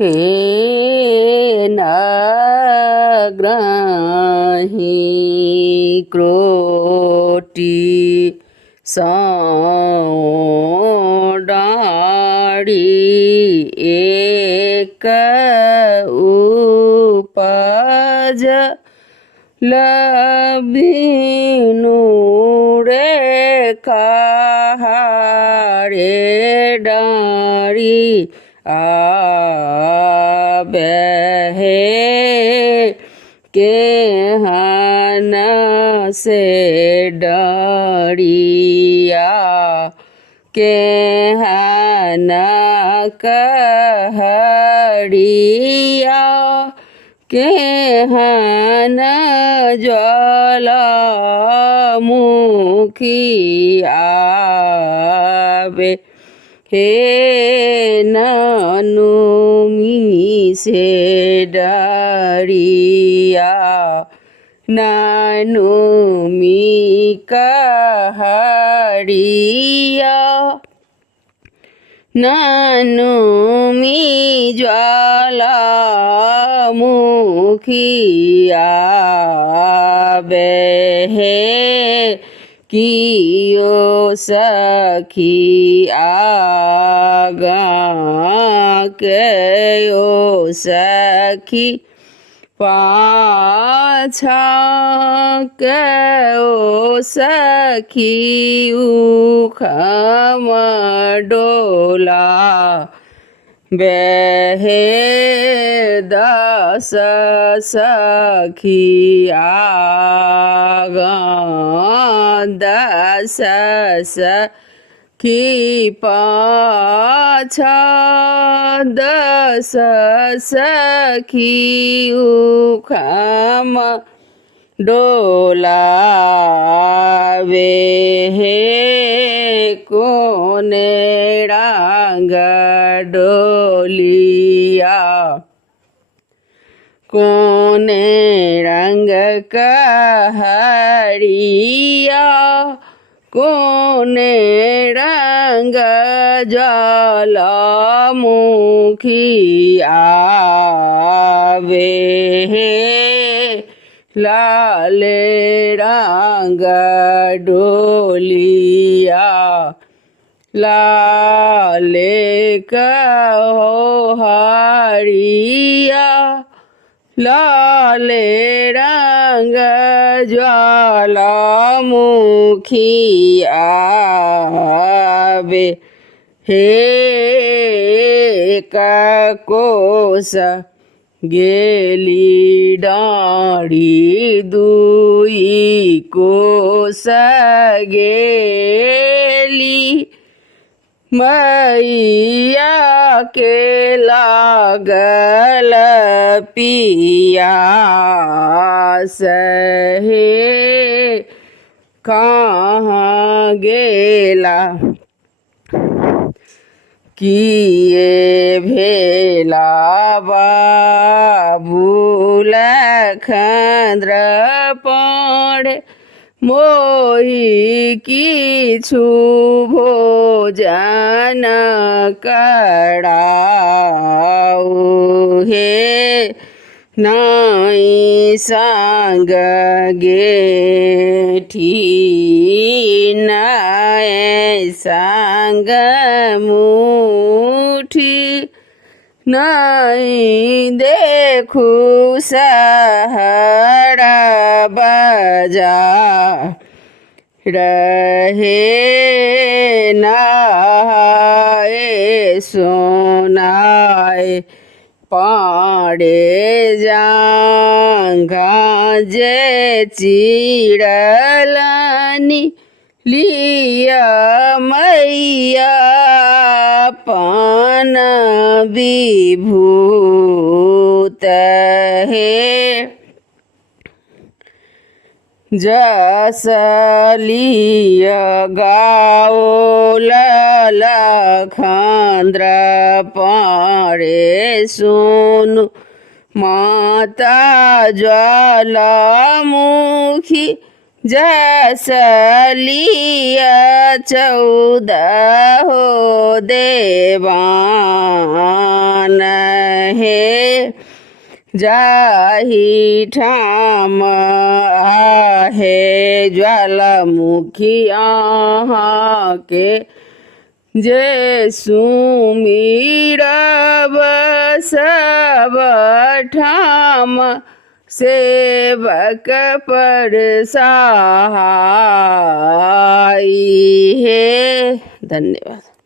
हे नाग्राही क्रोटी सौडाड़ी एक उपज लबिनु रे कहारे डारी आबे के हन से डरिया के हन कहड़िया के हन ज्वालामुखी आवे हे नानुमी से डरिया नानुमी कहड़िया नानुमी ज्वालामुखी आवे हे कियो सखी आगा कयो सखी पाछा कयो सखी उखम डोला बेहे दस सखी आगा दस सखी पाछा दस सखी उखम डोला वे हे कोने डांग डोलिया कोने रंग कहड़िया कोने रंग ज्वालामुखी आवे हे लाल रंग डोलिया लाले कहो हरिया लाले रंग ज्वालामुखी आवे हे कोस गेली डाड़ी दुई कोस गेली मैया के लागल पियास हे कहाँ गेला किए भेला बाबू लखन्द्र पढ़े मोहि किछु भोजन कराऊ हे नाई संग गेठी नाय संग मुठी नहीं देखू सहरा बजा रहे नहाए सोनाए पाड़े जांघा जे चिड़लानी लिया मैया पान विभूत है जसलिय गाओ लखन्द्र पाड़े सुनु माता ज्वालामुखी जसलिय 14 देवान आहे जाही ठाम आहे ज्वालामुखी आहा के जे सुमिरब सब ठाम सेवक पर सहाई है। धन्यवाद।